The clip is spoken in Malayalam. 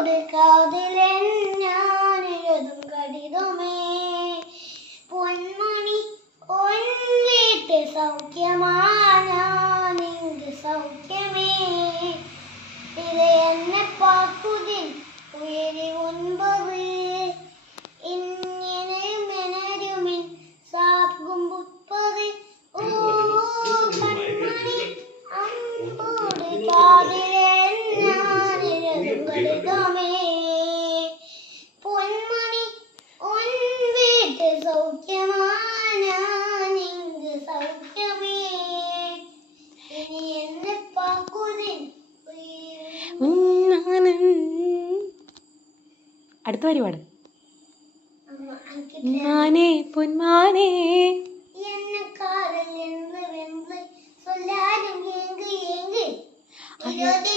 അൻപോട് കാതിലൻ ഞാനെഴുതും കടിതമേ പൊന്മണി ഒൻ വീട്ടിൽ സൗഖ്യമാനിങ്ക് സൗഖ്യമേ ഇത് എന്നെ പാക്കുതിൻ ഉയരി ഒൻപത് ഇങ്ങനെ മെനരുമിൻ സാകും 30 ഓ കൺമണി അൻപോട് കാതിലൻ ഞാനെഴുതും കടിതമേ പൊന്മണി ഒൻ വീട്ടിൽ സൗഖ്യമാനിങ്ക് സൗഖ്യമേ ഇനി എന്നെ പാക്കുതിൻ അടുത്ത പരിപാടി മാനേ പൊന്മാനേ என்ன காதல் என்று வென்று சொல்லாலும் எங்கு எங்கு இருபத்தி